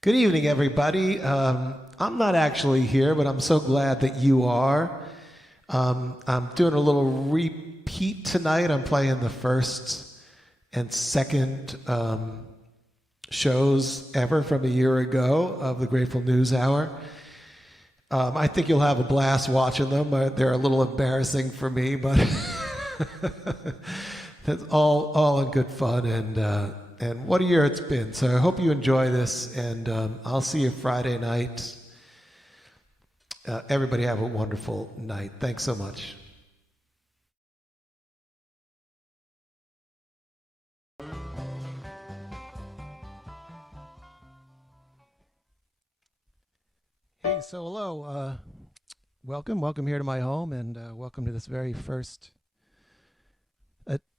Good evening, everybody. I'm not actually here, but I'm so glad that you are. I'm doing a little repeat tonight. I'm playing the first and second shows ever from a year ago of the Grateful News Hour. I think you'll have a blast watching them. They're a little embarrassing for me, but it's all in good fun. And what a year it's been. So I hope you enjoy this, and I'll see you Friday night. Everybody have a wonderful night. Thanks so much. Hey, so hello. Welcome here to my home, and welcome to this very first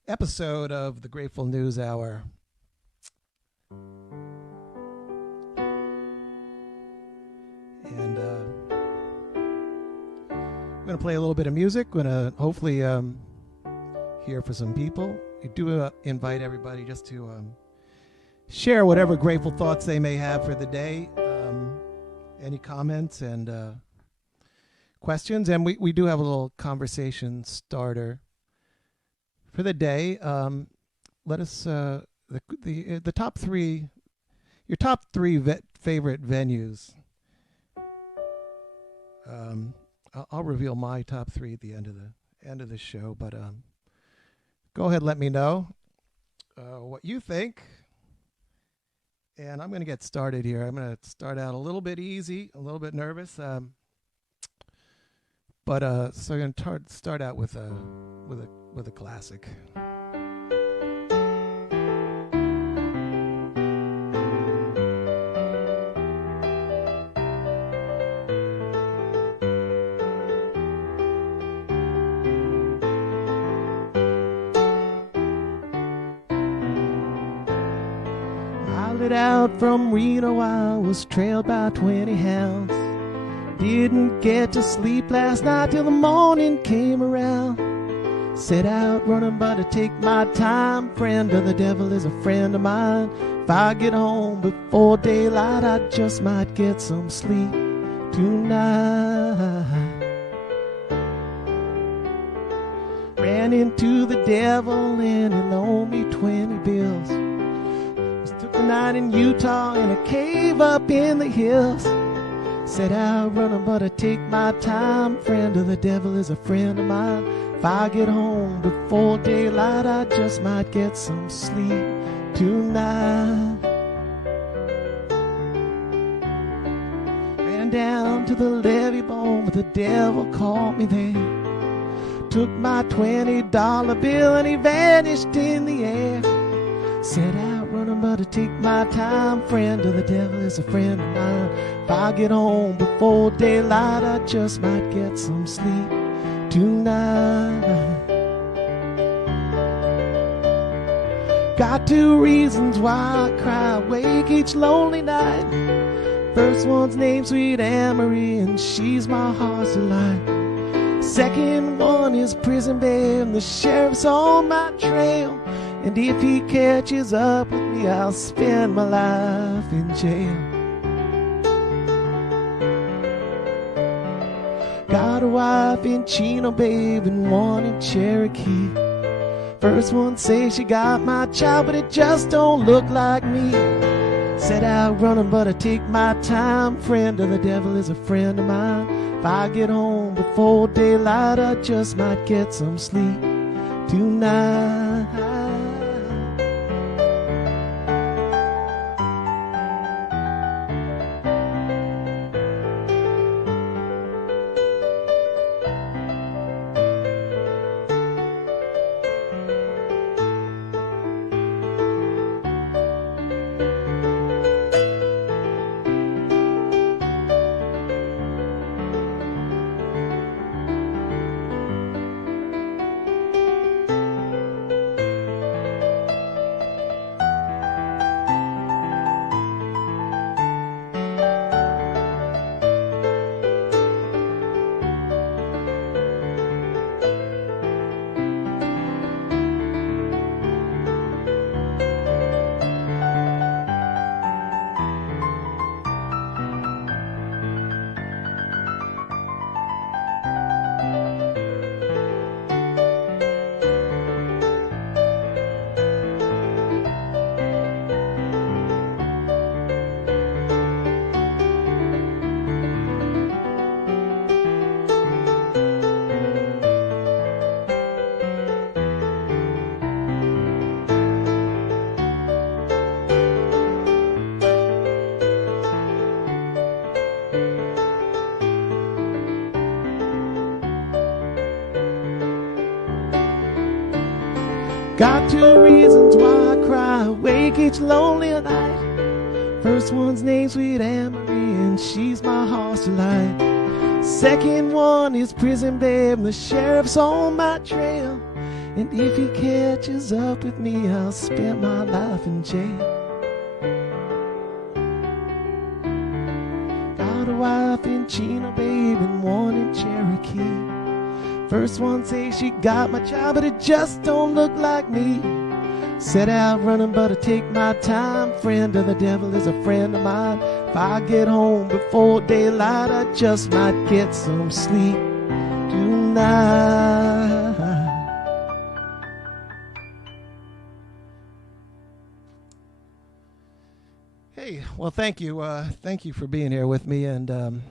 episode of the Grateful News Hour. And I'm going to play a little bit of music. We're going to hopefully hear for some people. I do invite everybody just to share whatever grateful thoughts they may have for the day, any comments and questions. And we do have a little conversation starter for the day. Let us, the top three, your top three favorite venues. I'll reveal my top three at the end of the show, but go ahead, let me know what you think. And I'm going to get started here. I'm going to start out a little bit easy, a little bit nervous, but so I'm going to start out with a classic. Out from Reno, I was trailed by 20 hounds. Didn't get to sleep last night till the morning came around. Set out running, but to take my time. Friend of the devil is a friend of mine. If I get home before daylight, I just might get some sleep tonight. Ran into the devil and he loaned me 20 bills. Night in Utah in a cave up in the hills. Set out running, but I take my time. Friend of the devil is a friend of mine. If I get home before daylight, I just might get some sleep tonight. Ran down to the levee bone, but the devil caught me there. Took my $20 bill and he vanished in the air. Set out running, but to take my time. Friend of the devil is a friend of mine. If I get home before daylight, I just might get some sleep tonight. Got two reasons why I cry awake each lonely night. First one's named Sweet Amory, and she's my heart's delight. Second one is prison bail, and the sheriff's on my trail. And if he catches up with me, I'll spend my life in jail. Got a wife in Chino, babe, and one in Cherokee. First one says she got my child, but it just don't look like me. Set out running, but I take my time. Friend of the devil is a friend of mine. If I get home before daylight, I just might get some sleep tonight. Got two reasons why I cry awake each lonely night. First one's named Sweet Anne-Marie, and she's my heart's delight. Second one is Prison Babe, and the sheriff's on my trail. And if he catches up with me, I'll spend my life in jail. Got a wife in Chino, babe, and one in Cherokee. First one says she got my child, but it just don't look like me. Set out running, but I take my time. Friend of the devil is a friend of mine. If I get home before daylight, I just might get some sleep tonight. Hey, well, thank you. Thank you for being here with me. And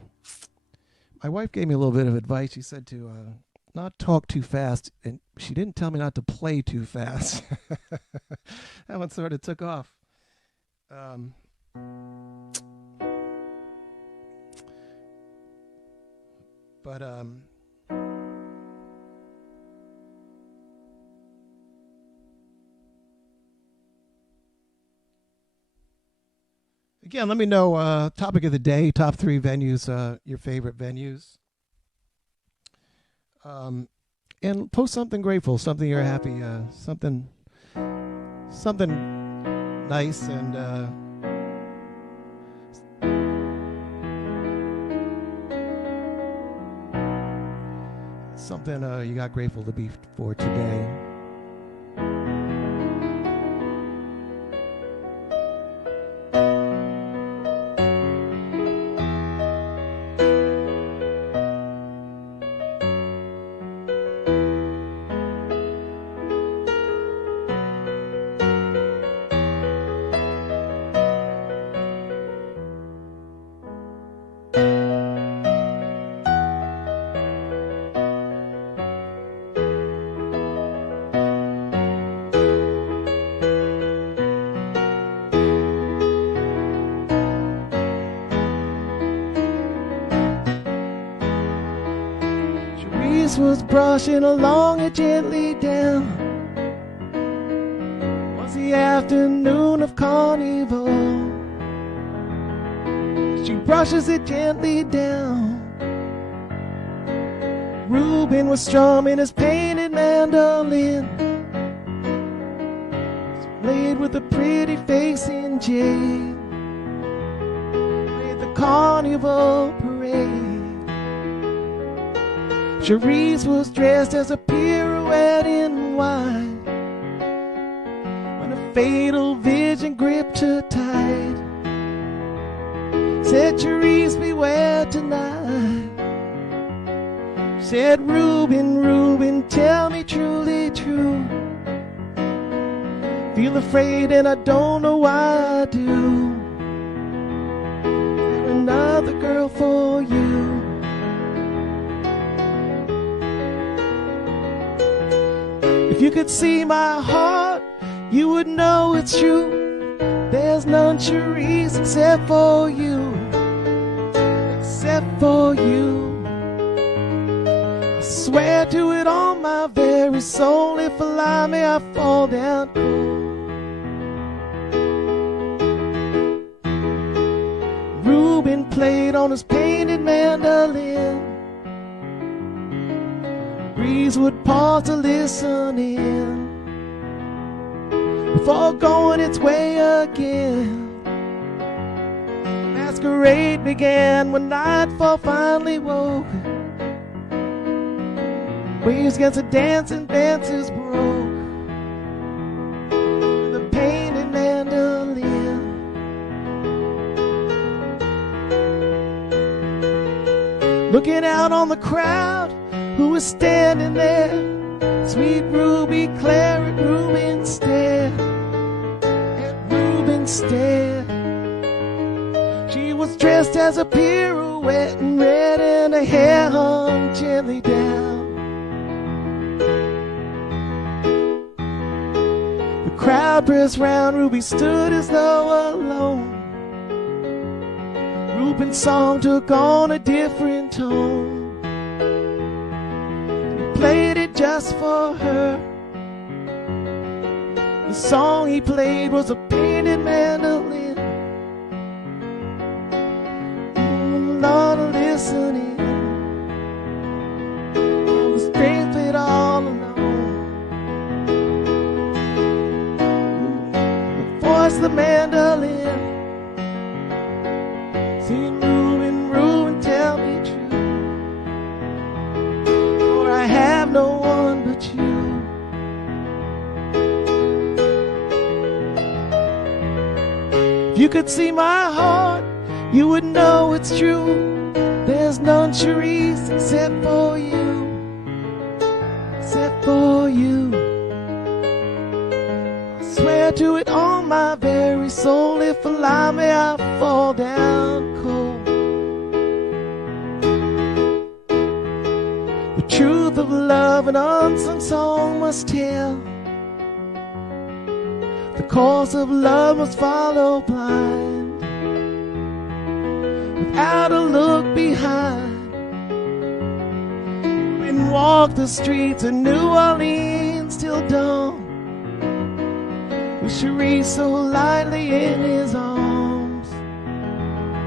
my wife gave me a little bit of advice. She said to not talk too fast, and she didn't tell me not to play too fast. That one sort of took off. Again, let me know topic of the day, top 3 venues, your favorite venues. And post something grateful, something you're happy, something nice, and something you got grateful to be for today. Was brushing along it gently down. Was the afternoon of carnival. She brushes it gently down. Reuben was strumming his painted mandolin. Played with a pretty face in jade. Played the carnival parade. Cherise was dressed as a pirouette in white when a fatal vision gripped her tight. Said, Cherise, beware tonight. Said, Reuben, Reuben, tell me truly true. Feel afraid and I don't know why I do. Is there another girl for you? If you could see my heart, you would know it's true. There's none, Cherise, except for you. Except for you. I swear to it on my very soul, if I lie, may I fall down cold. Reuben played on his painted mandolin. Breeze would pause to listen in before going its way again. Masquerade began when nightfall finally woke. Waves against the dancing dancers broke. The painted mandolin. Looking out on the crowd who was standing there, sweet Ruby Claret, Reuben stared at Reuben stared. She was dressed as a pirouette in red, and her hair hung gently down. The crowd pressed round, Ruby stood as though alone. Reuben's song took on a different tone. Played it just for her. The song he played was a painted mandolin. Lord, listening. I was drifting all alone. The voice of the mandolin, singing, Reuben, Reuben, tell me true, for I have no one but you. If you could see my heart, you would know it's true. There's none, Cherise, except for you, except for you. I swear to it on my very soul, if allow me, I'll fall down cold. The truth of love an unsung song must tell. The course of love must follow blind, without a look behind. And walk the streets of New Orleans till dawn, with Cherie so lightly in his arms,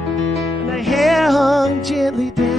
and her hair hung gently down.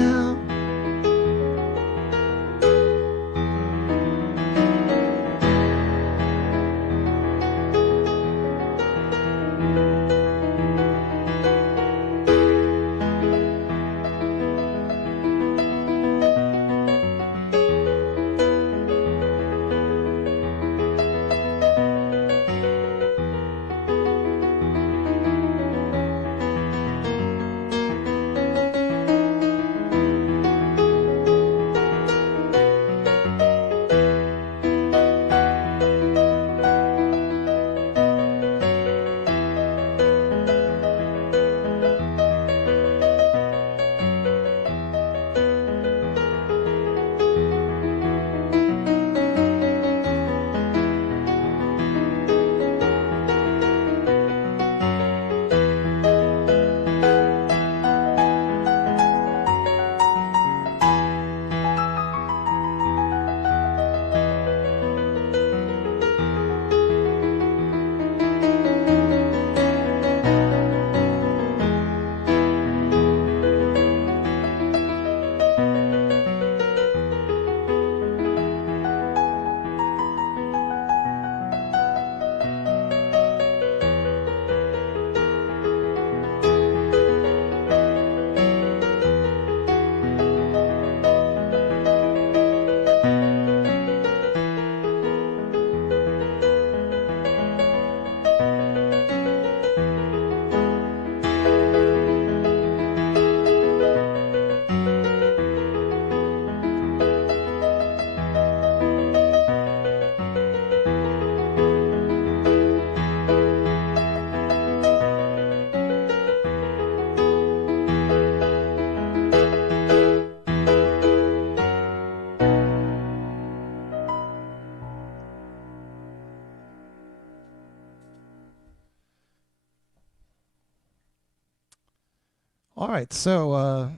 All right, so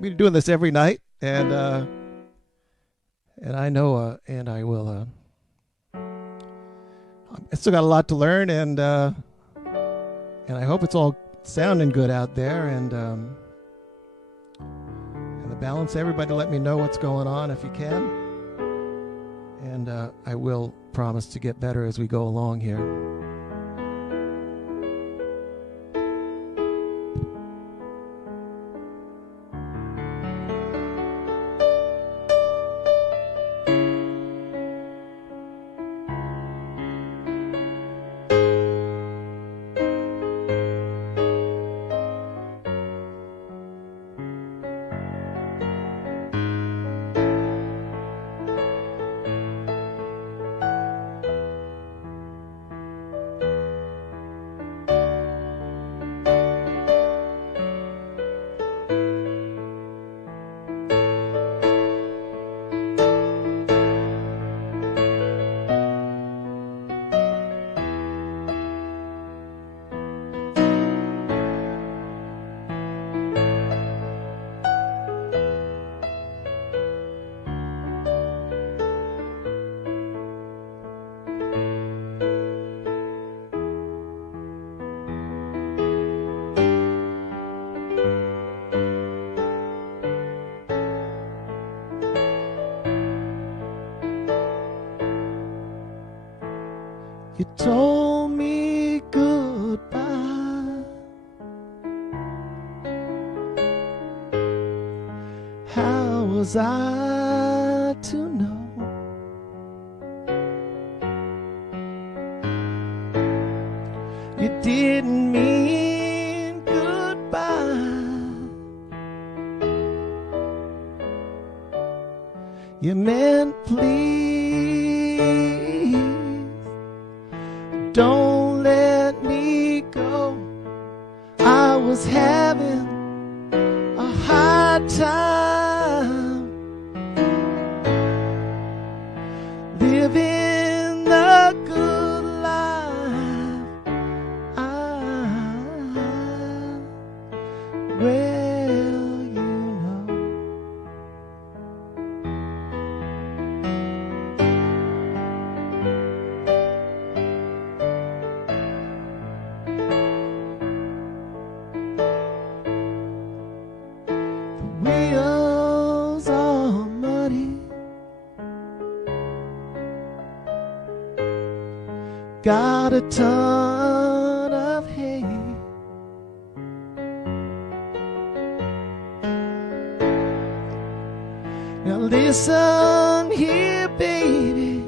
we're doing this every night, and I know, and I will. I still got a lot to learn, and I hope it's all sounding good out there, and the balance. Everybody, let me know what's going on if you can, and I will promise to get better as we go along here. was I to know you didn't mean goodbye? You meant please don't let me go. I was having a hard time living the good life. Well, you know, the wheels are muddy, got a ton of hay. Now listen here, baby,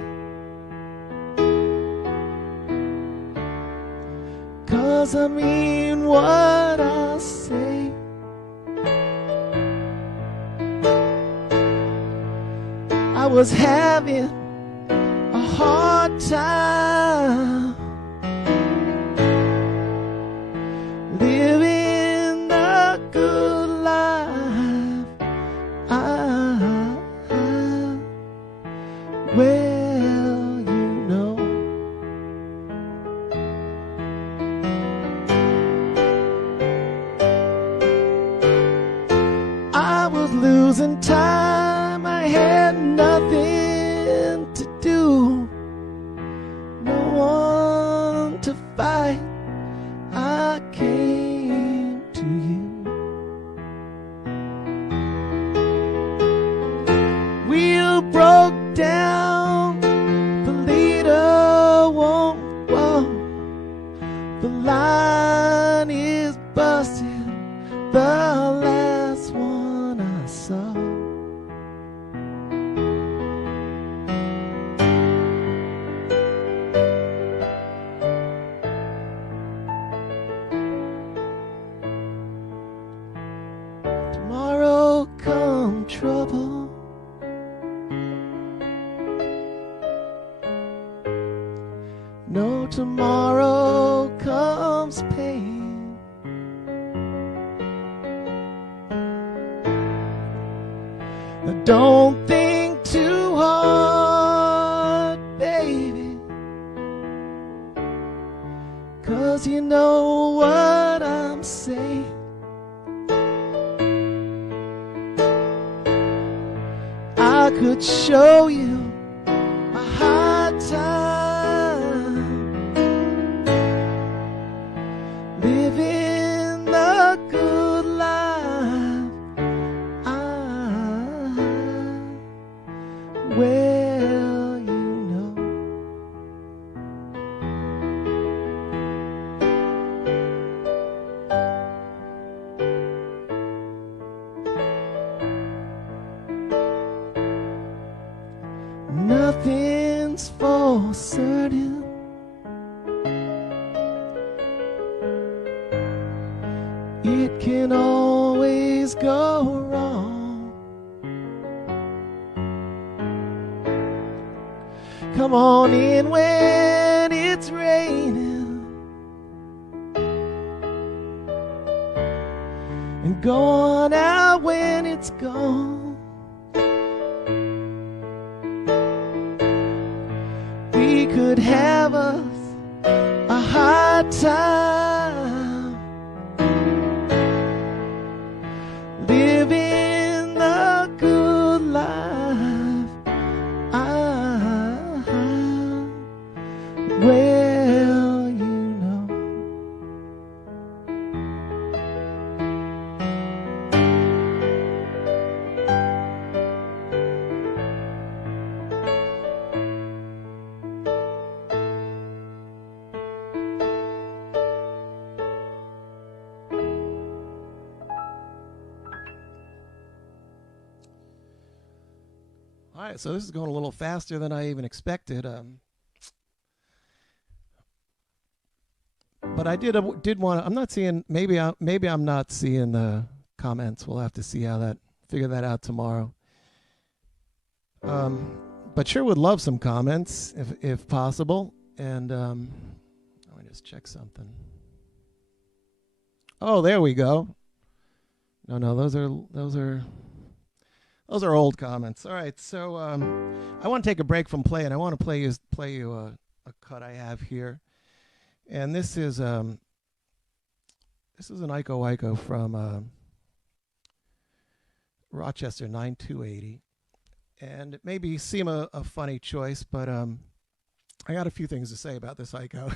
'cause I mean what I say. I was having a hard time living the good life. Well, you know, I was losing time. I had nothing to do, no one to fight. I came to you. Wheel broke down, the leader won't walk, the line is busted, the last one I saw. Tomorrow come trouble, no tomorrow comes pain. Now don't think too hard, baby, 'cause you know what I'm saying. I could show you a hard time living the good life. Well, you know, nothing's for certain. It can always go wrong. Come on in when it's raining and go on out when it's gone. We could have us a hard time living the good life. Well, you know, All right, so this is going a little faster than I even expected. But I did want to. I'm not seeing. Maybe I'm not seeing the comments. We'll have to see how that figure that out tomorrow. But sure would love some comments if possible. And let me just check something. Oh, there we go. No, those are old comments. All right, so I want to take a break from playing. I want to play you a cut I have here, and this is an Iko Iko from Rochester 9280, and it maybe seem a funny choice, but I got a few things to say about this Iko.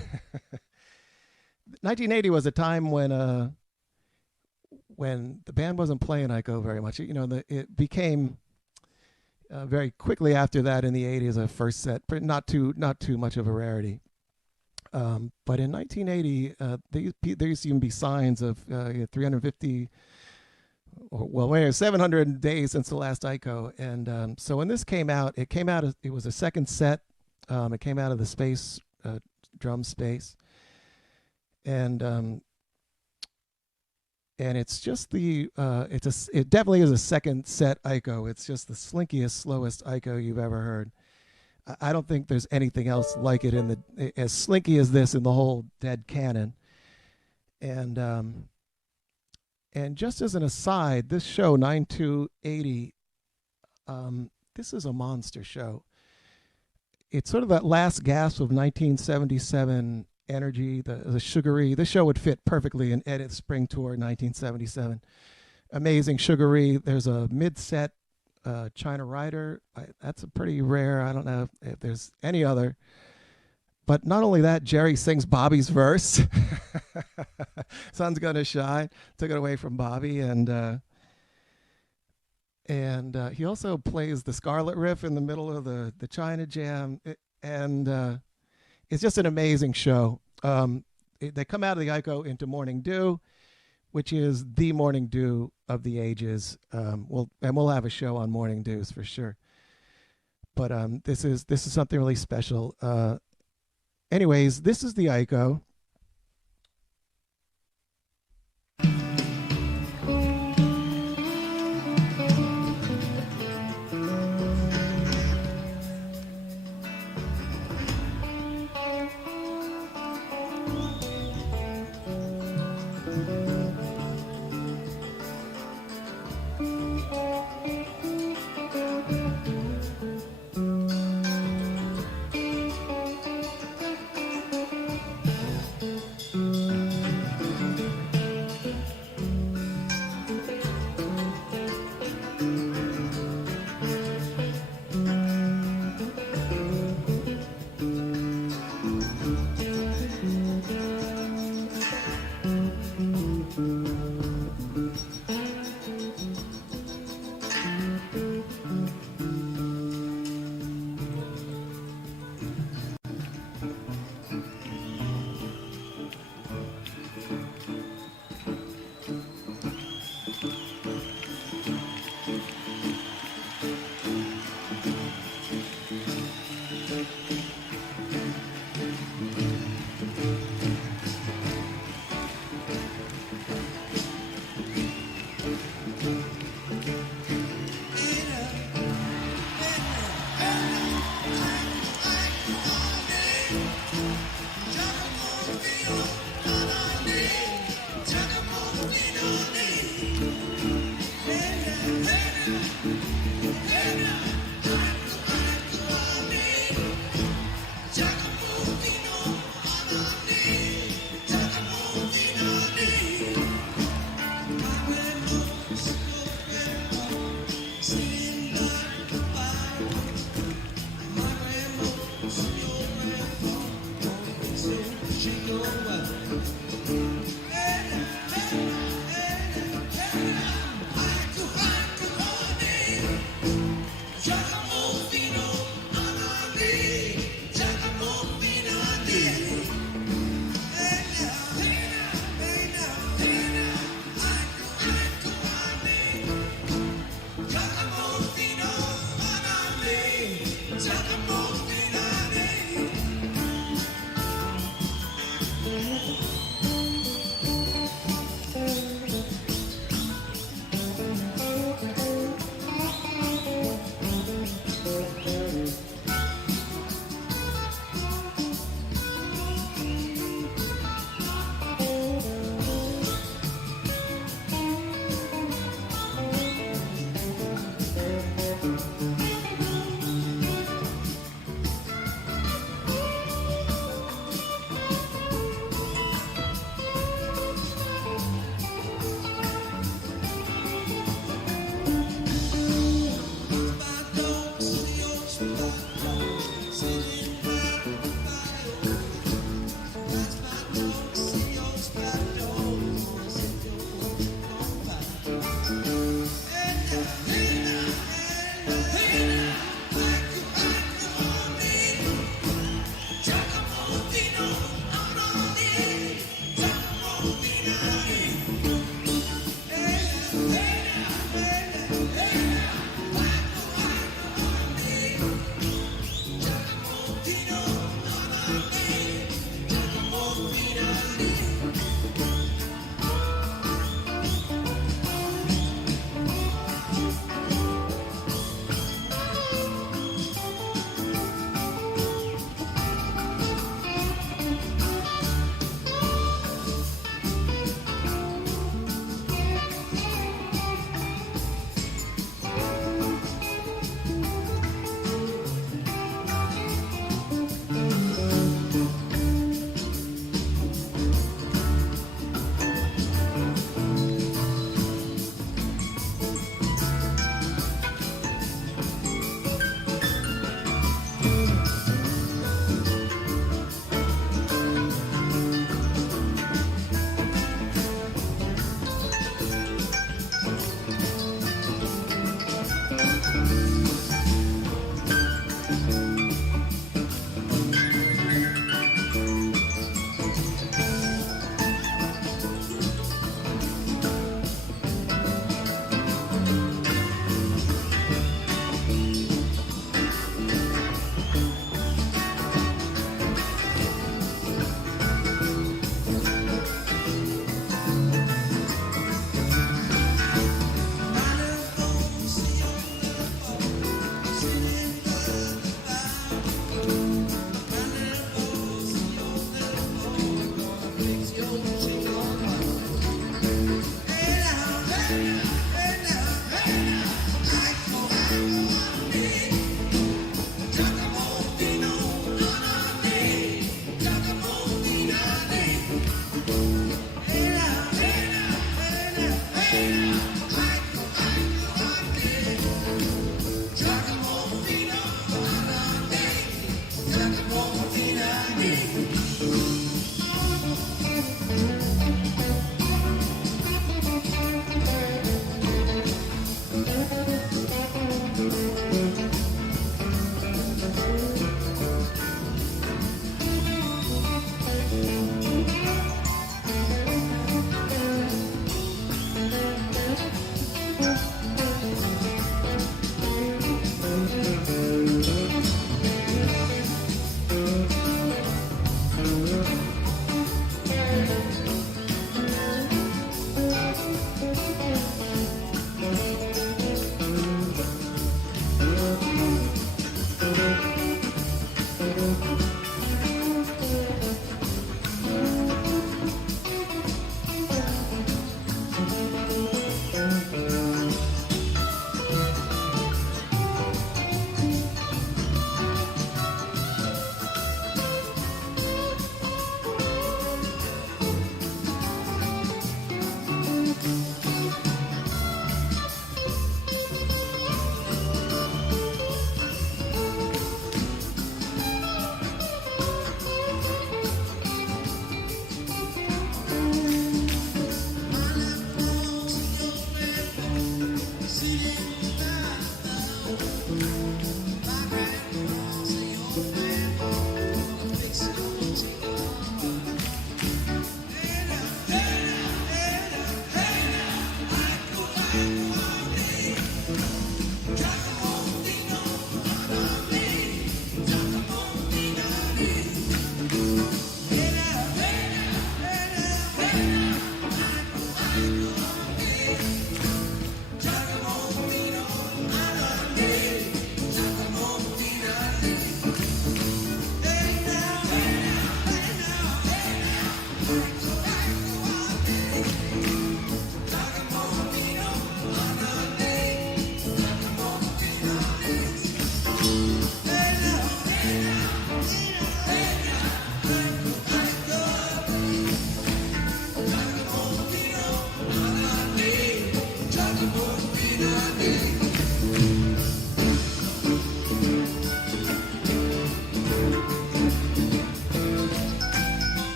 1980 was a time when the band wasn't playing Iko very much. It became very quickly after that in the 80s a first set, but not too much of a rarity. But in 1980, there used to even be signs of 350, 700 days since the last Iko. And so when this came out, it was a second set. It came out of the space, drum space. And it's just it definitely is a second set Iko. It's just the slinkiest, slowest Iko you've ever heard. I don't think there's anything else like it as slinky as this in the whole Dead canon. And just as an aside, this show 9280, this is a monster show. It's sort of that last gasp of 1977 energy, the sugary. This show would fit perfectly in Edith's spring tour 1977. Amazing sugary. There's a mid-set China Rider. That's a pretty rare. I don't know if there's any other. But not only that, Jerry sings Bobby's verse. Sun's Gonna Shine. Took it away from Bobby, and he also plays the Scarlet Riff in the middle of the China Jam, and it's just an amazing show. They come out of the Iko into Morning Dew, which is the Morning Dew of the ages. We'll have a show on Morning Dews for sure. But this is something really special. Anyways, this is the Iko.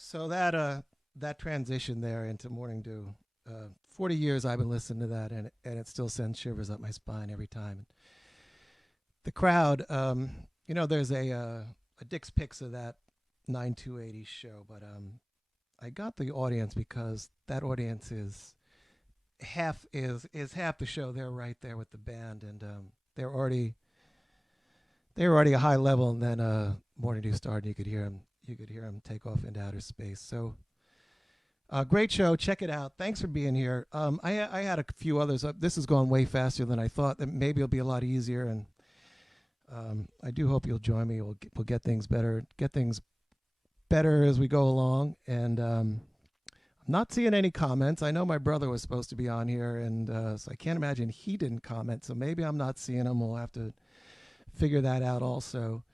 So that transition there into Morning Dew, 40 years I've been listening to that, and it still sends shivers up my spine every time. The crowd, there's a Dick's Picks of that 9280 show, but I got the audience because that audience is half the show. They're right there with the band, and they're already a high level, and then Morning Dew started. You could hear them take off into outer space. So great show. Check it out. Thanks for being here. I had a few others. This is going way faster than I thought. That maybe it'll be a lot easier, and I do hope you'll join me. We'll get things better as we go along. And I'm not seeing any comments. I know my brother was supposed to be on here, and so I can't imagine he didn't comment. So maybe I'm not seeing him. We'll have to figure that out also.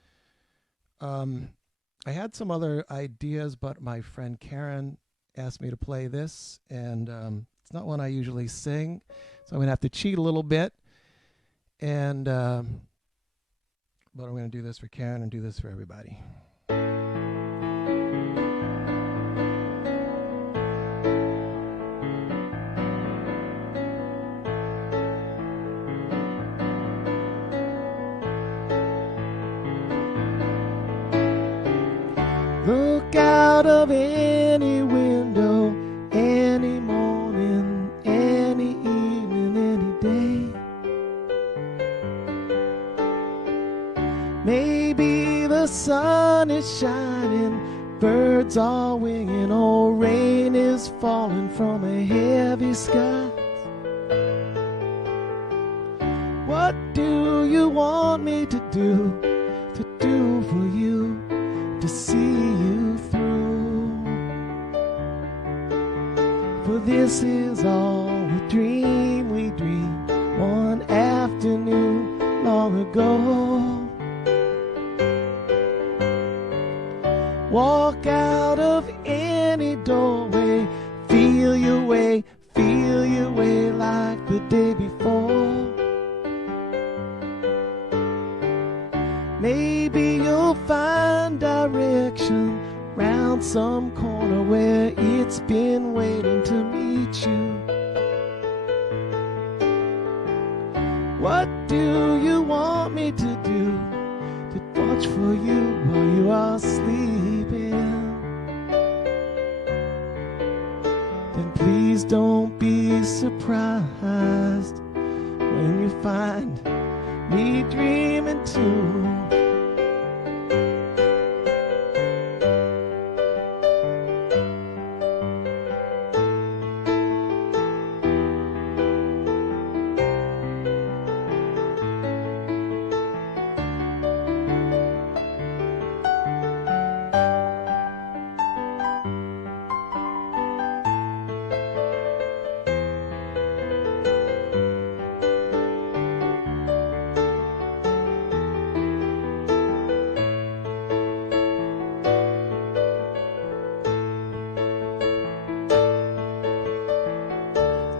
I had some other ideas, but my friend Karen asked me to play this, and it's not one I usually sing, so I'm going to have to cheat a little bit. And but I'm going to do this for Karen and do this for everybody. Look out of any window, any morning, any evening, any day. Maybe the sun is shining, birds are winging, or rain is falling from a heavy sky. What do you want me to do for you, to see you through? For this is all a dream we dreamed one afternoon long ago. Walk out of any doorway, feel your way like the day before. Maybe you'll find direction round some corner where it's been waiting to meet you. What do you want me to do? To watch for you while you are sleeping? Then please don't be surprised when you find me dreaming too.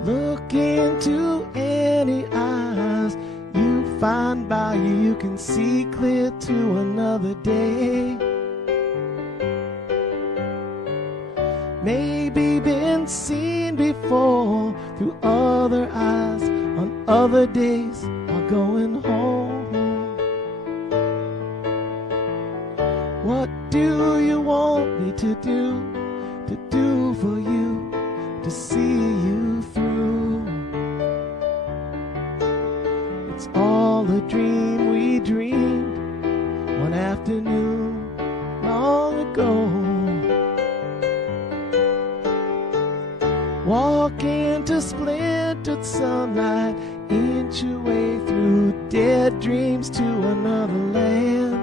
Look into any eyes you find by you can see clear to another day. Maybe been seen before through other eyes on other days while going home. What do you want me to do for you, to see you through? It's all a dream we dreamed one afternoon long ago. Walk into splintered sunlight, inch your way through dead dreams to another land.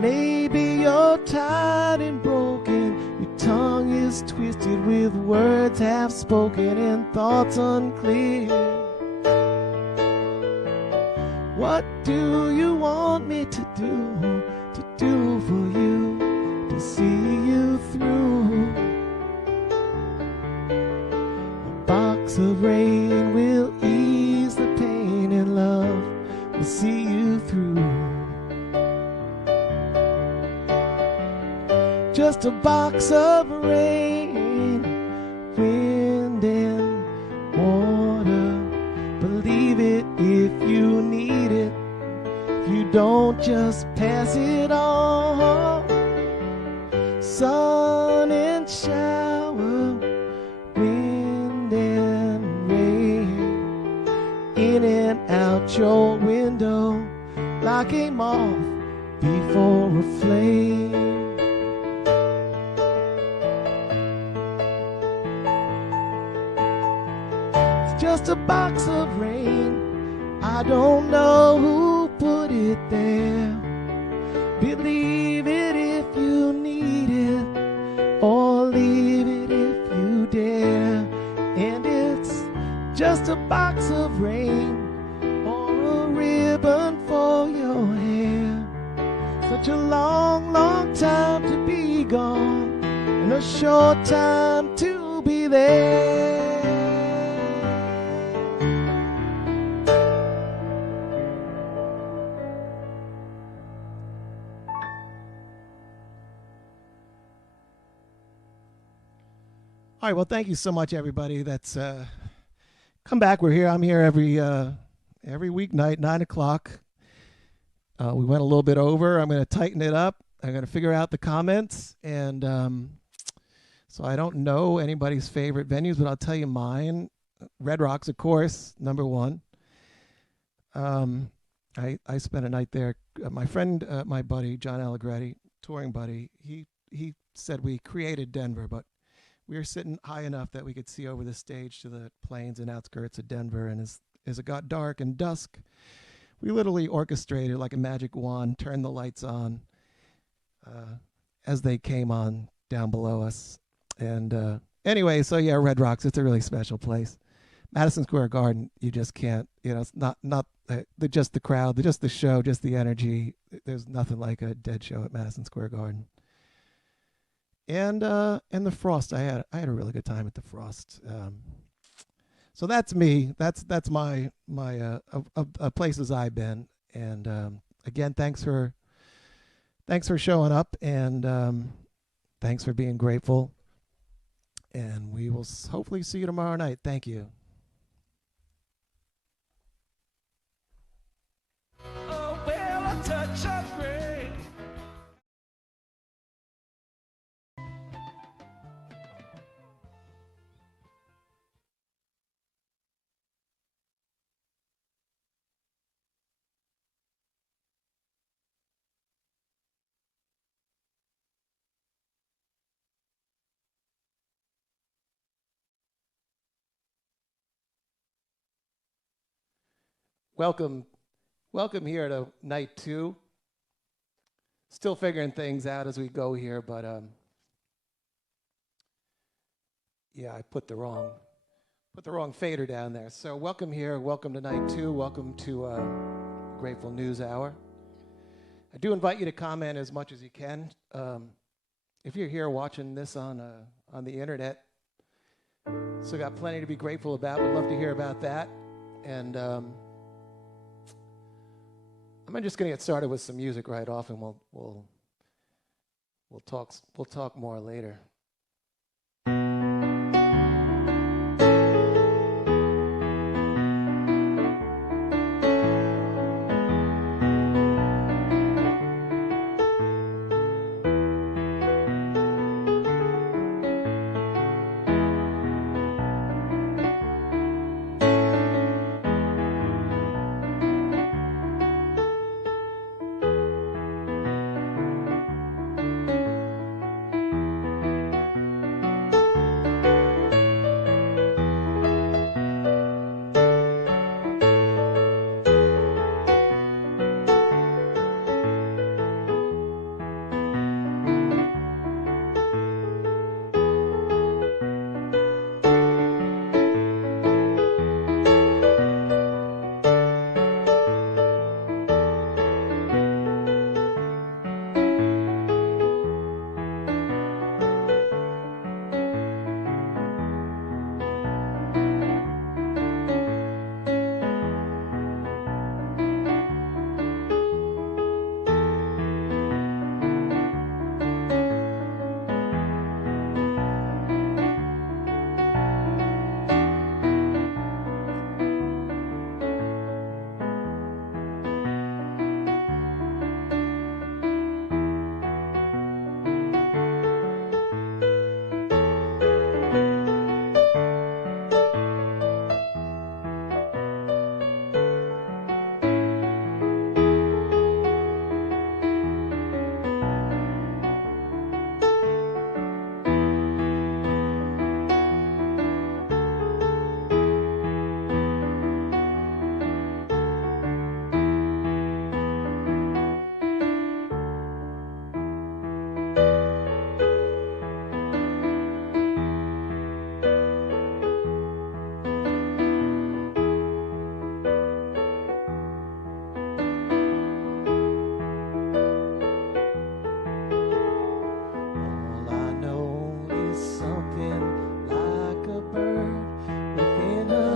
Maybe you're tired and broken, your tongue is twisted with words half spoken and thoughts unclear. What do you want me to do for you, to see you through? A box of rain will ease the pain, and love will see you through. just a box of rain, wind and water. Believe it if you need it. If you don't, just pass it on. Sun and shower, wind and rain, in and out your window like a moth before a flame. It's just a box of rain. I don't know who put it there. Believe it if you need it, or leave it if you dare. And it's just a box of rain, or a ribbon for your hair. Such a long, long time to be gone, and a short time to be there. All right, well, thank you so much, everybody. That's come back. We're here. I'm here every weeknight, 9 o'clock. We went a little bit over. I'm going to tighten it up. I'm going to figure out the comments. And so I don't know anybody's favorite venues, but I'll tell you mine. Red Rocks, of course, number one. I spent a night there. My friend, my buddy, John Allegretti, touring buddy, he said we created Denver, but we were sitting high enough that we could see over the stage to the plains and outskirts of Denver. And as it got dark and dusk, we literally orchestrated like a magic wand, turned the lights on as they came on down below us. And anyway, so yeah, Red Rocks, it's a really special place. Madison Square Garden, you just can't, it's not just the crowd, just the show, just the energy. There's nothing like a dead show at Madison Square Garden. And the Frost, I had a really good time at the Frost. So that's me. That's my places I've been. And again, thanks for showing up, and thanks for being grateful. And we will hopefully see you tomorrow night. Thank you. Oh, well, a touch of rain. Welcome here to night 2. Still figuring things out as we go here, but yeah, I put the wrong fader down there. So welcome here, welcome to night 2, welcome to Grateful News Hour. I do invite you to comment as much as you can. If you're here watching this on the internet, so got plenty to be grateful about. We'd love to hear about that. And I'm just going to get started with some music right off, and we'll talk more later.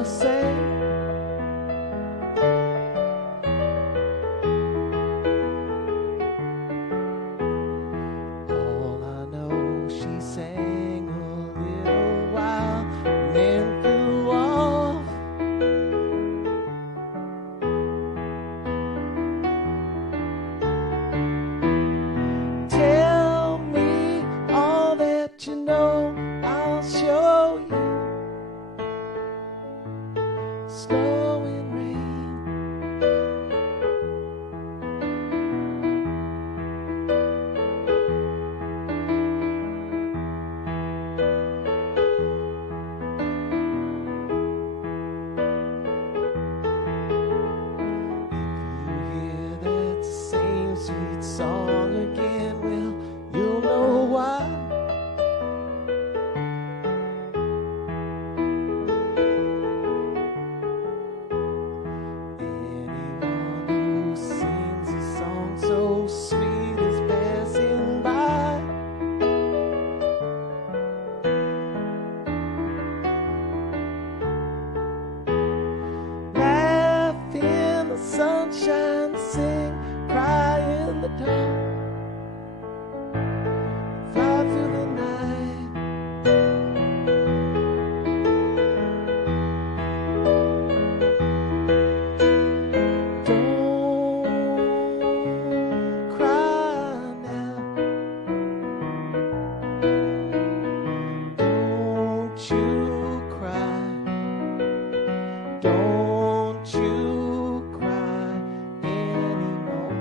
wanna say. All I know, she sang a little while and then flew off. Tell me all that you know, I'll show you. Snow and rain. If you hear that same sweet song again, well, you'll know why. Anyone who sings a song so sweet is passing by. Laugh in the sunshine, sing, cry in the dark, fly through the night. Don't cry now. Don't you cry. Don't you cry anymore.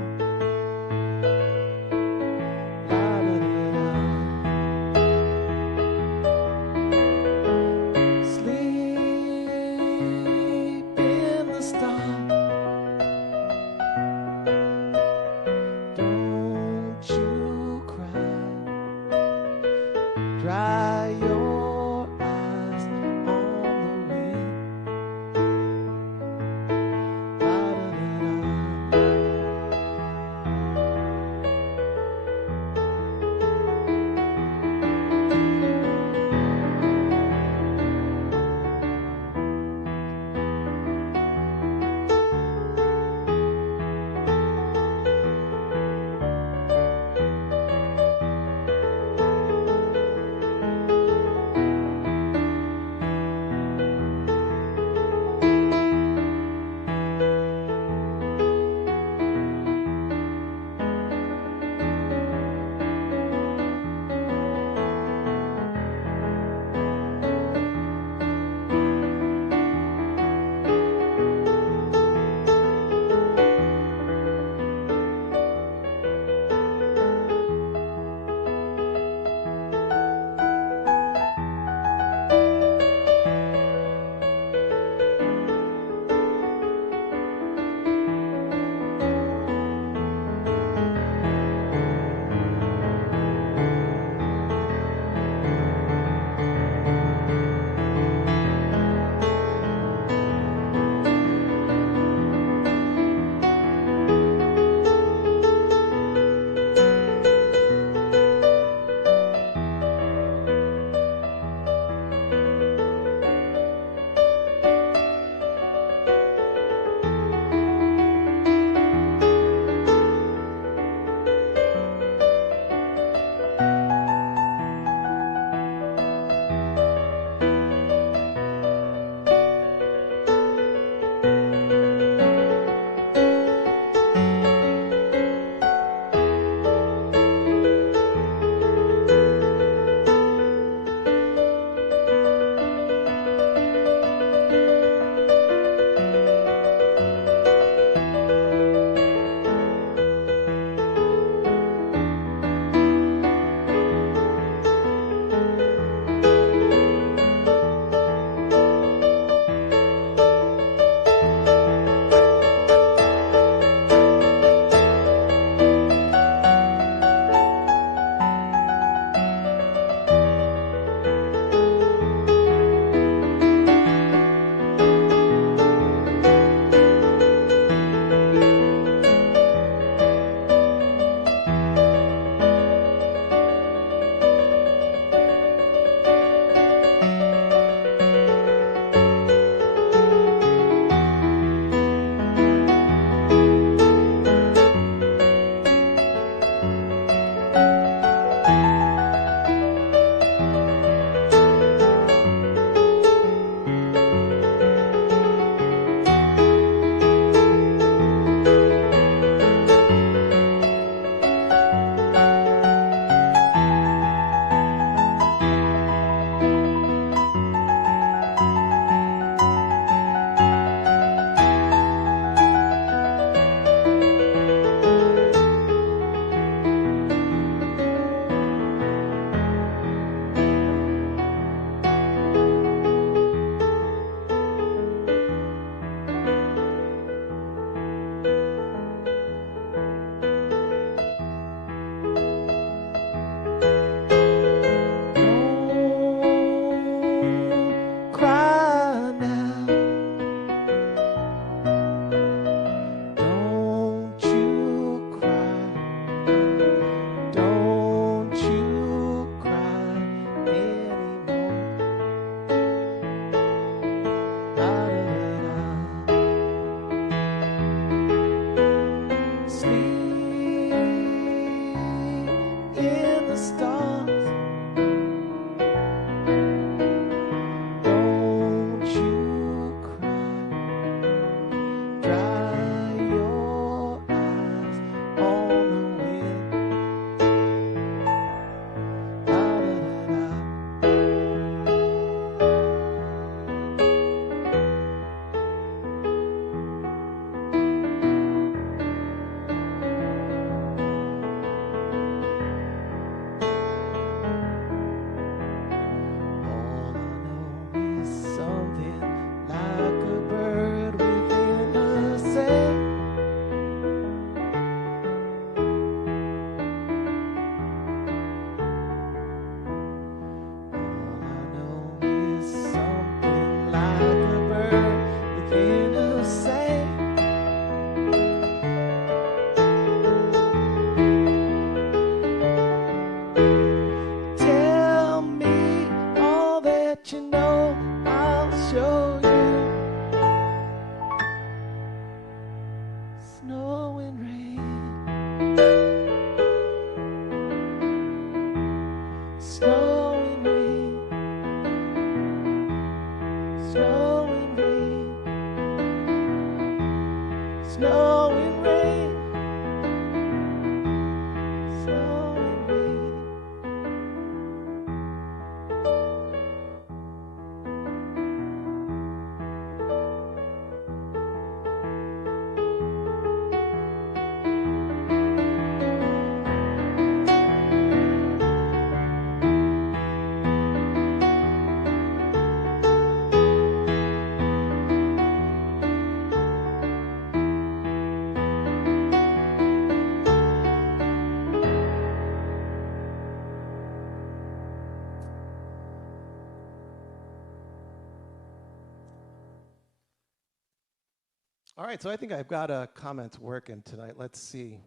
All right, so I think I've got comments working tonight. Let's see.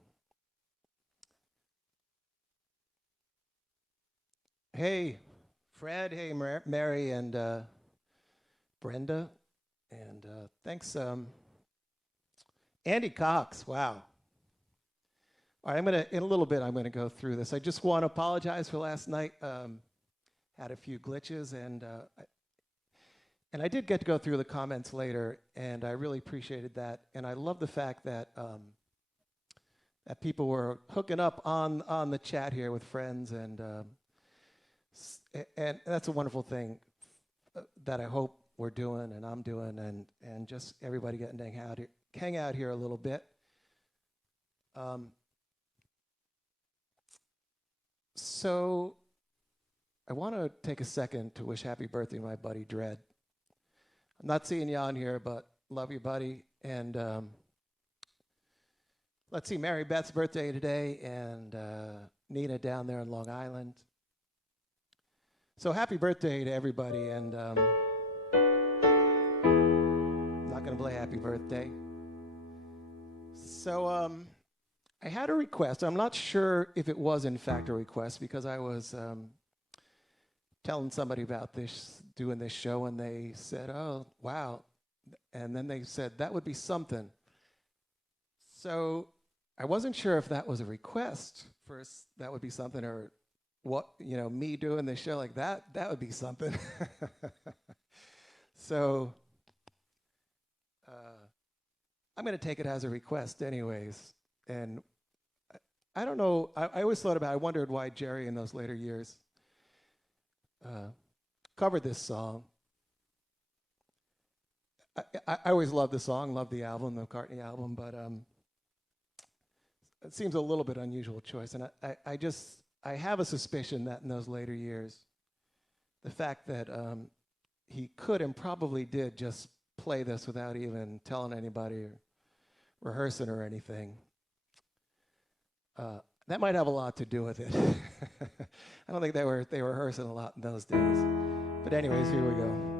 Hey, Fred. Hey, Mary and Brenda. And thanks, Andy Cox. Wow. All right, in a little bit, I'm gonna go through this. I just want to apologize for last night. Had a few glitches, and I did get to go through the comments later, and I really appreciated that. And I love the fact that that people were hooking up on the chat here with friends, and that's a wonderful thing that I hope we're doing, and I'm doing, and just everybody getting to hang out here a little bit. So I want to take a second to wish happy birthday to my buddy Dredd. I'm not seeing you on here, but love you, buddy. And let's see, Mary Beth's birthday today, and Nina down there in Long Island. So happy birthday to everybody, and I'm not going to play happy birthday. So I had a request. I'm not sure if it was in fact a request, because I was telling somebody about doing this show, and they said, oh, wow. And then they said, that would be something. So I wasn't sure if that was a request for that would be something, or what, me doing this show like that would be something. So I'm going to take it as a request anyways. And I don't know, I always thought about, I wondered why Jerry in those later years covered this song. I always loved the song, loved the album, the McCartney album, but it seems a little bit unusual choice. And I have a suspicion that in those later years, the fact that he could and probably did just play this without even telling anybody or rehearsing or anything, that might have a lot to do with it. I don't think they were rehearsing a lot in those days. But anyways, here we go.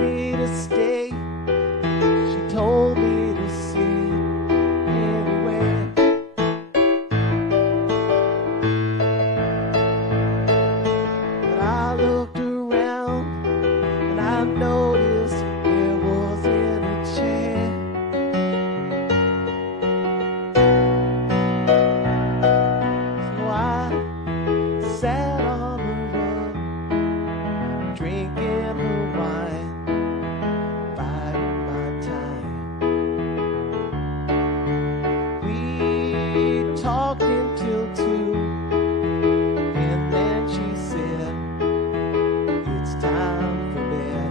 me to stay. She told me to sit anywhere. But I looked around and I noticed there wasn't a chair. So I sat on the rug, drinking her wine, biding my time. We talked until 2, and then she said, it's time for bed.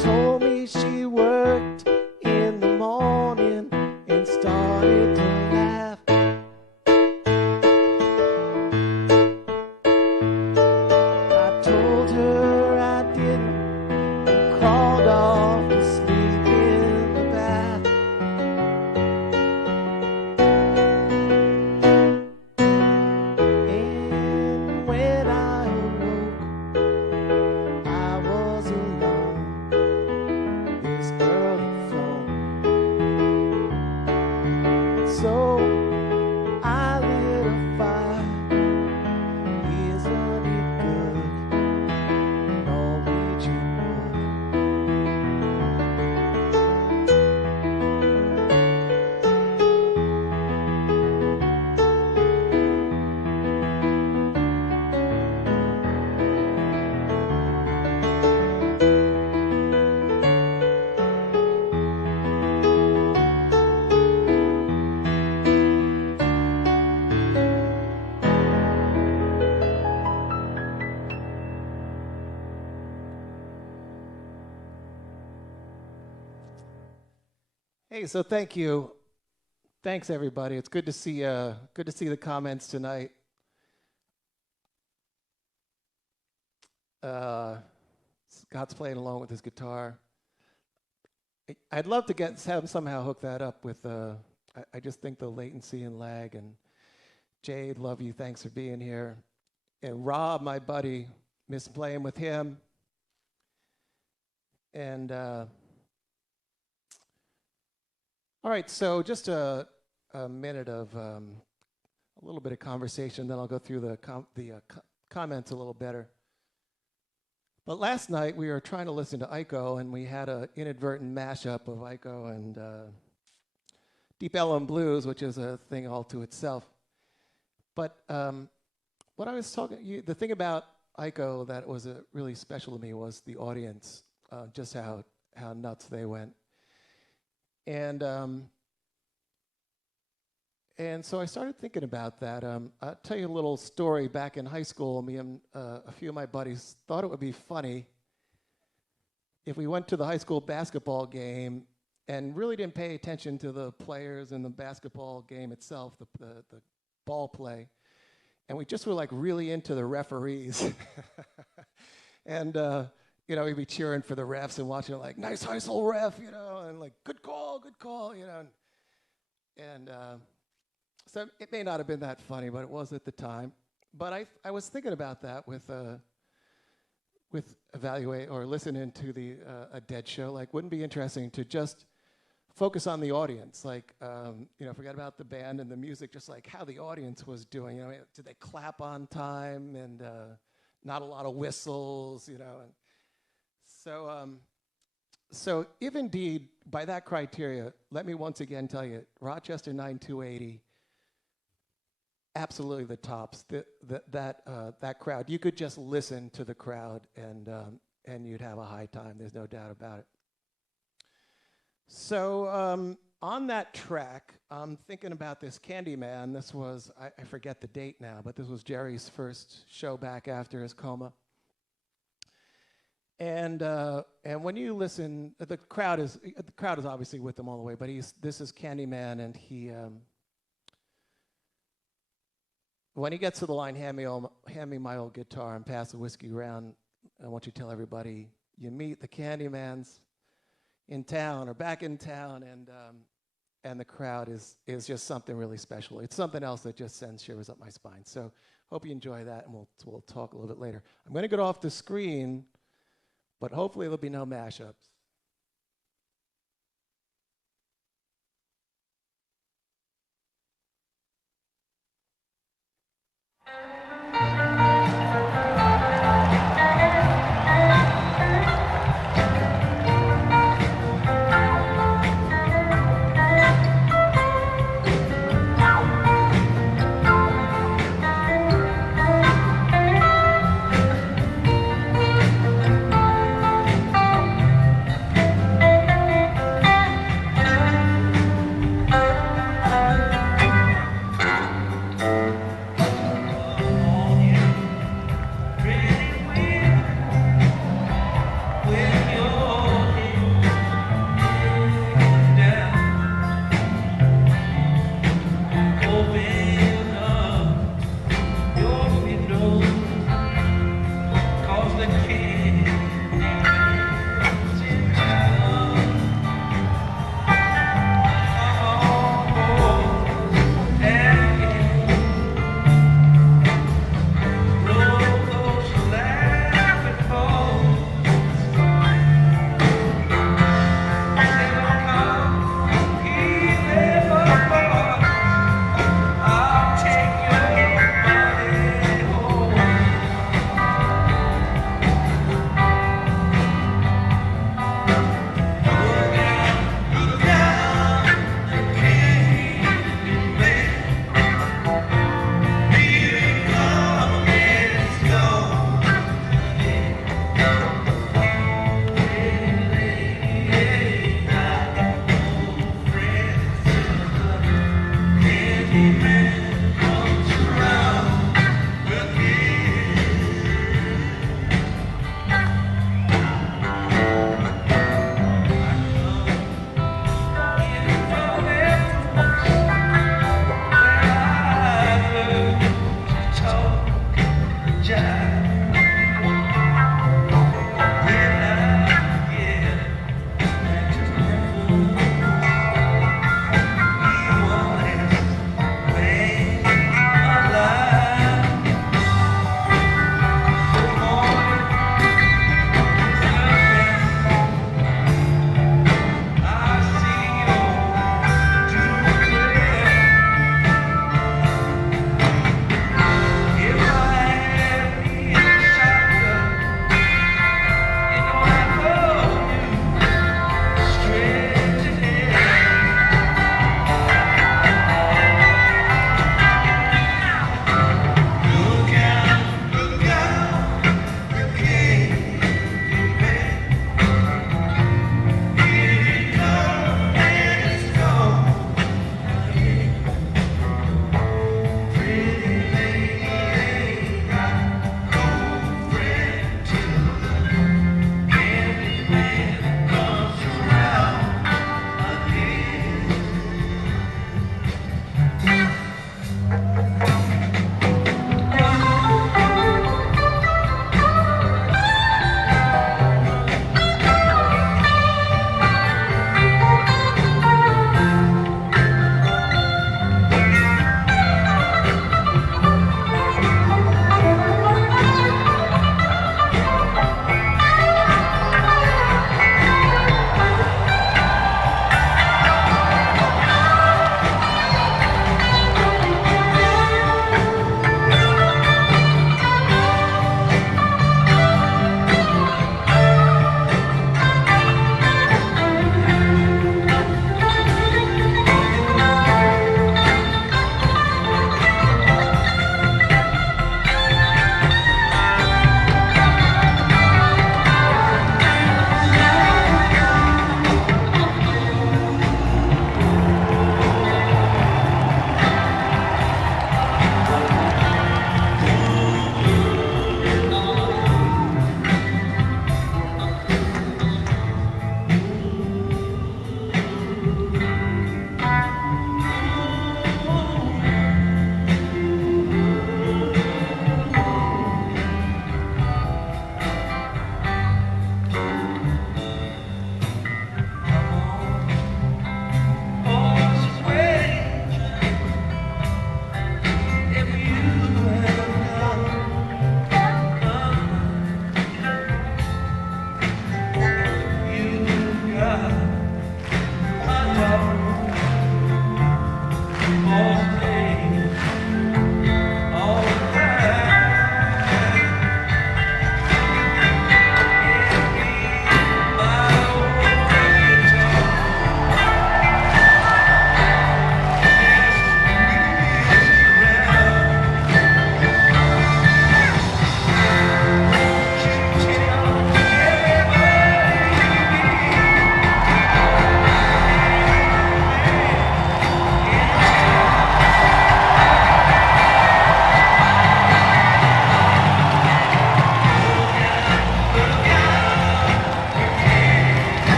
She told me she worked in the morning and started to laugh. I told her I didn't and crawled off to sleep in the bath. And when I awoke, I was alone. This girl had flown. So I lit a fire. Isn't it good? Norwegian wood. Hey, so thank you. Thanks everybody. It's good to see the comments tonight. Scott's playing along with his guitar. I'd love to have him somehow hook that up with I just think the latency and lag. And Jade, love you, thanks for being here. And Rob, my buddy, miss playing with him. And all right, so just a minute of a little bit of conversation, then I'll go through the comments a little better. But last night we were trying to listen to Aiko, and we had an inadvertent mashup of Aiko and Deep Ellum Blues, which is a thing all to itself. But what I was talking, the thing about Aiko that was really special to me was the audience, just how nuts they went. And so I started thinking about that. I'll tell you a little story. Back in high school, me and a few of my buddies thought it would be funny if we went to the high school basketball game and really didn't pay attention to the players and the basketball game itself, the ball play, and we just were like really into the referees. And you know, we'd be cheering for the refs and watching it like, nice high school ref, you know, and like, good call, you know. And so it may not have been that funny, but it was at the time. But I was thinking about that with evaluate or listening to a Dead show. Like, wouldn't it be interesting to just focus on the audience? Like, you know, forget about the band and the music, just like how the audience was doing. You know, did they clap on time and not a lot of whistles, you know? And so if indeed, by that criteria, let me once again tell you, Rochester 9280, absolutely the tops. That crowd, you could just listen to the crowd and you'd have a high time. There's no doubt about it. So on that track, I'm thinking about this Candyman. This was, I forget the date now, but this was Jerry's first show back after his coma. And when you listen, the crowd is obviously with them all the way. But this is Candyman, and he when he gets to the line, hand me my old guitar and pass the whiskey around. I want you to tell everybody you meet the Candymans in town or back in town, and the crowd is just something really special. It's something else that just sends shivers up my spine. So hope you enjoy that, and we'll talk a little bit later. I'm going to get off the screen but hopefully there'll be no mashups.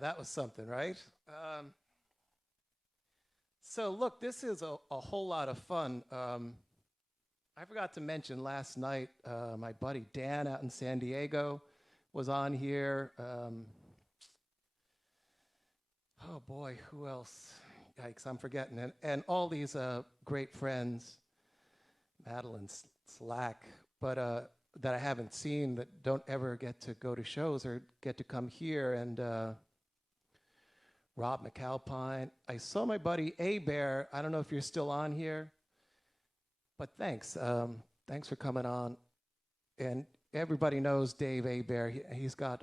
that was something, right? So look, this is a whole lot of fun. I forgot to mention last night, my buddy Dan out in San Diego was on here. Oh boy, who else? Yikes, I'm forgetting. And all these great friends, Madeline Slack, but that I haven't seen, that don't ever get to go to shows or get to come here, and Rob McAlpine. I saw my buddy A-Bear. I don't know if you're still on here, but thanks. Thanks for coming on. And everybody knows Dave A-Bear. He's got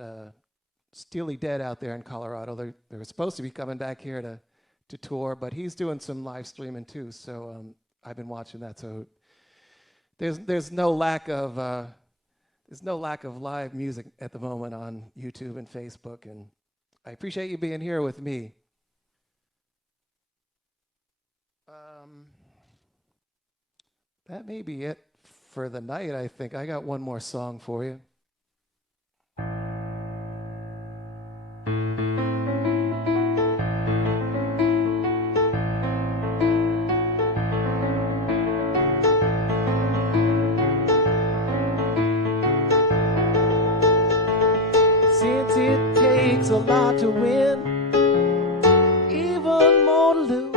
Steely Dead out there in Colorado. They were supposed to be coming back here to tour, but he's doing some live streaming too, so I've been watching that. So there's no lack of live music at the moment on YouTube and Facebook, and I appreciate you being here with me. That may be it for the night, I think. I got one more song for you. Since it takes a lot to win, even more to lose,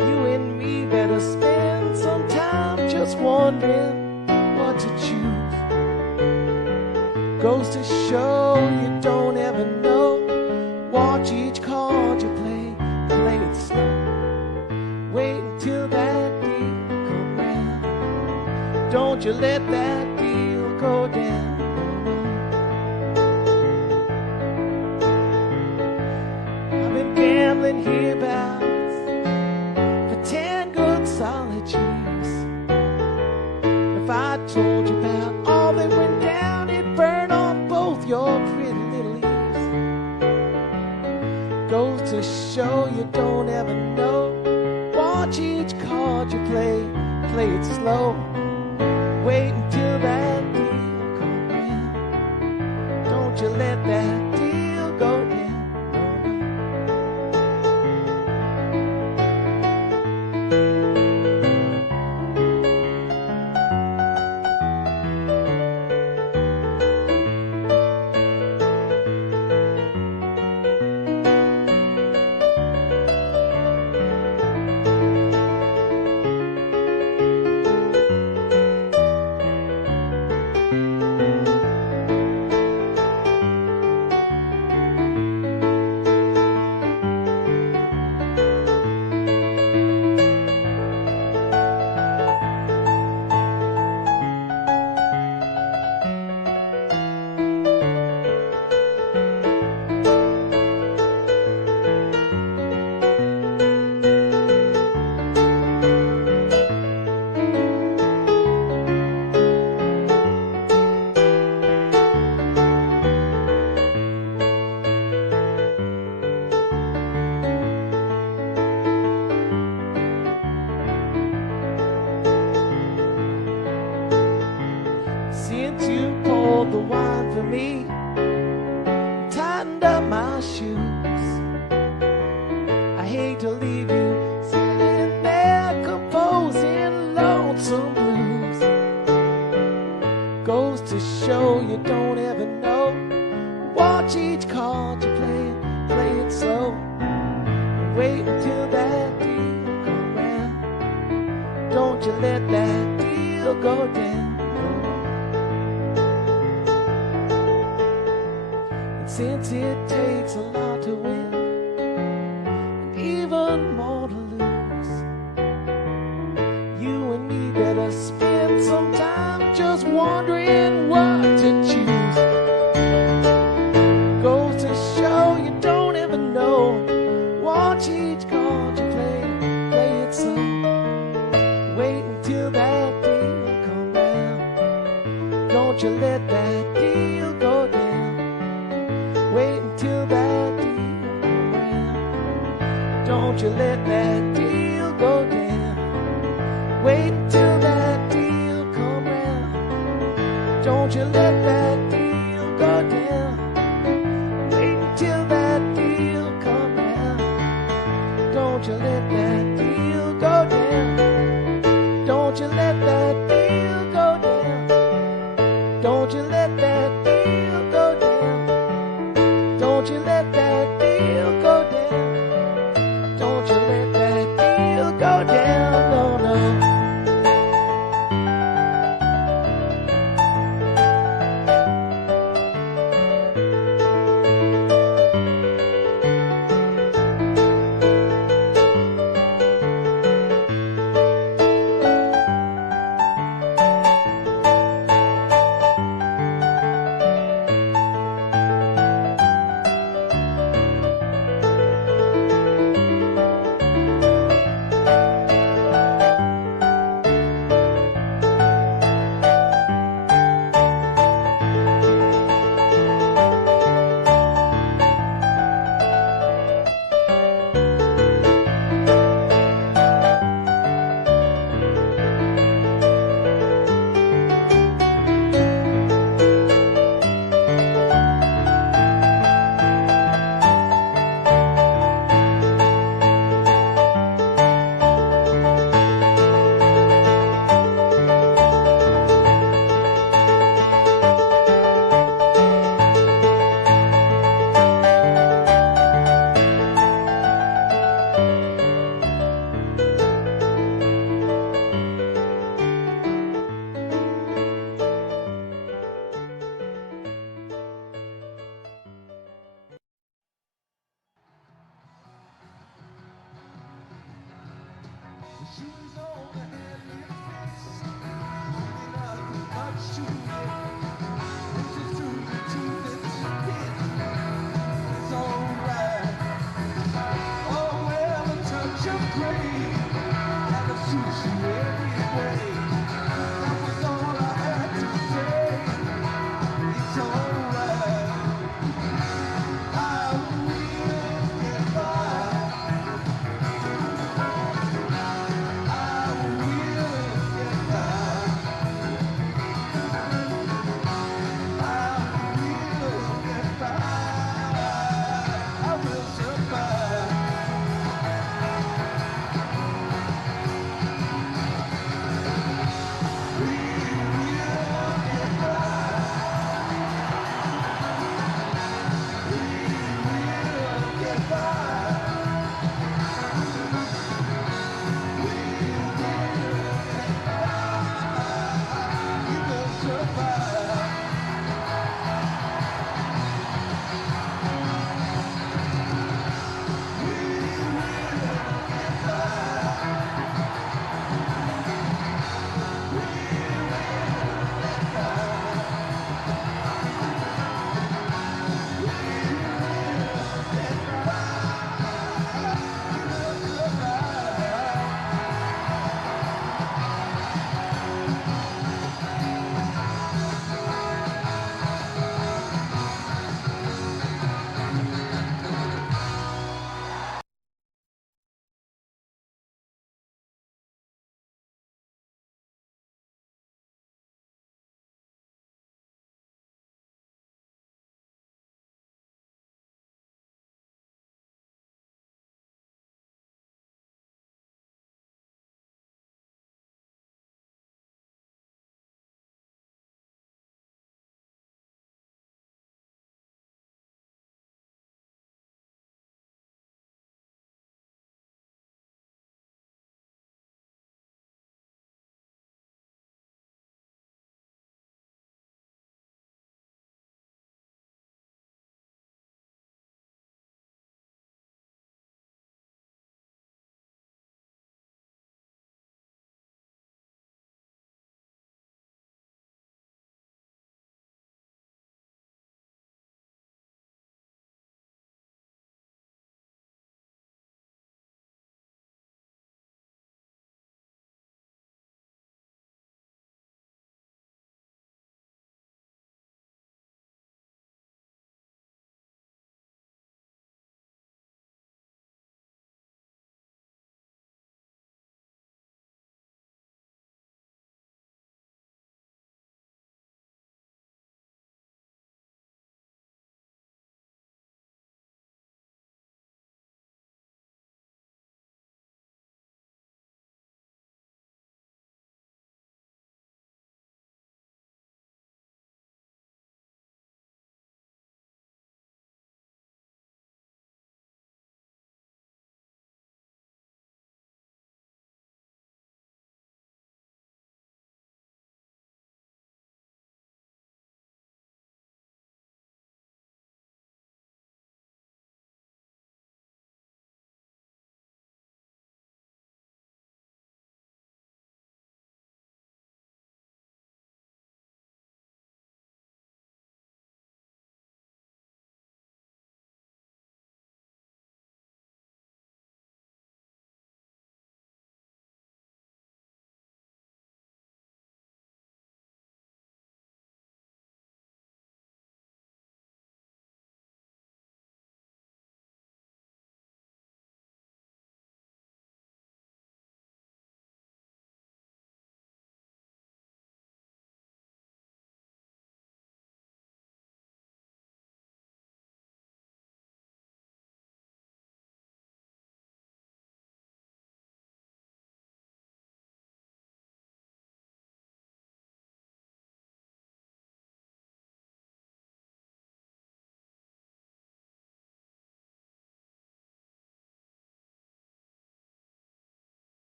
you and me better spend some time just wondering what to choose. Goes to show you don't ever know. Watch each card you play it slow. Wait until that deal come round. Don't you let that deal go down. Gambling hereabouts for 10 good solid years. If I told you about all that went down, it'd burn off both your pretty little ears. Goes to show you don't ever know. Watch each card you play it slow. Wait until that deal comes round. Don't you let that deal go down. Since you poured the wine for me, tightened up my shoes, I hate to leave you sitting there composing lonesome blues. Goes to show you don't ever know. Watch each card you play it slow. Wait until that deal come round. Don't you let that deal go down. Since it takes a lot to win, and even more to lose, you and me better spend some time just wondering what to choose. Goes to show you don't ever know. Watch each card you play it slow. Wait until that deal come round. Don't you let that deal go down. Wait until that deal come round. Don't you let that deal go down. Wait until that deal come round. Don't you let that deal go down. Don't you let that deal go down. Don't you let that deal go down. Don't you let that deal go down. Don't you let that deal go down. No, no. Shoes on and it fits. Really nothing much to